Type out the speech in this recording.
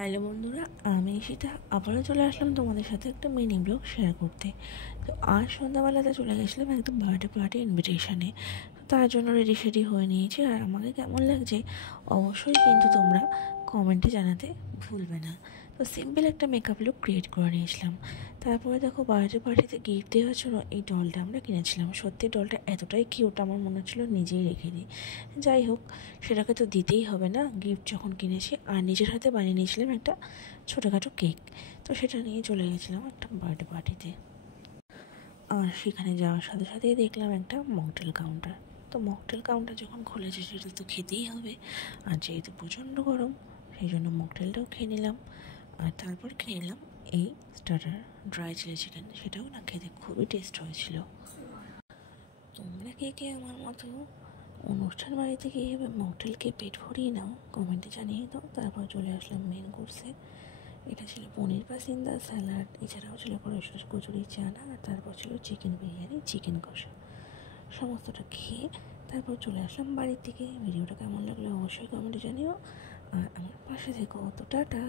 Hello বন্ধুরা, আমি সেটা আবারও চলে আসলাম তোমাদের সাথে একটা মিনি ব্লগ শেয়ার করতে। তো আজ সন্ধ্যাবেলাতে চলে গেছিলাম একদম বার্থডে পার্টি ইনভিটেশনে। তো তার জন্য রেডি সেডি হয়ে নিয়েছি, আর আমাকে কেমন লাগছে অবশ্যই কিন্তু তোমরা কমেন্টে জানাতে ভুলবে না। তো সিম্পল একটা মেকআপ লুক ক্রিয়েট করে নিয়েছিলাম। তারপরে দেখো, বার্থডে পার্টিতে গিফট দেওয়ার জন্য এই ডলটা আমরা কিনেছিলাম। সত্যি ডলটা এতটাই কিউট, আমার মনে হচ্ছিলো নিজেই রেখে দিই। যাই হোক, সেটাকে তো দিতেই হবে না গিফট যখন কিনেছি। আর নিজের হাতে বানিয়ে নিয়েছিলাম একটা ছোটোখাটো কেক। তো সেটা নিয়ে চলে গেছিলাম একটা বার্থডে পার্টিতে। আর সেখানে যাওয়ার সাথে সাথেই দেখলাম একটা মকটেল কাউন্টার। তো মকটেল কাউন্টার যখন খুলেছে সেটা তো খেতেই হবে। আর যেহেতু প্রচণ্ড গরম, সেই জন্য মকটেলটাও খেয়ে নিলাম। আর তারপর খেয়ে নিলাম এই স্টার্টার ড্রাই চিলি চিকেন। সেটাও না খেতে খুবই টেস্ট হয়েছিল। তোমরা কে কে আমার মতো অনুষ্ঠান বাড়িতে গিয়ে এভাবে মকটেলকে পেট ভরিয়ে নাও, কমেন্টে জানিয়ে দাও। তারপর চলে আসলাম মেন কোর্সে। এটা ছিল পনির পাসিন্দা, স্যালাড, এছাড়াও ছিল কচুরি, চানা, আর তারপর ছিল চিকেন বিরিয়ানি, চিকেন কষা। সমস্তটা খেয়ে তারপর চলে আসলাম বাড়ির দিকে। ভিডিওটা কেমন লাগলো অবশ্যই কমেন্টে জানিও, আর আমার পাশে থেকো। তো টাটা।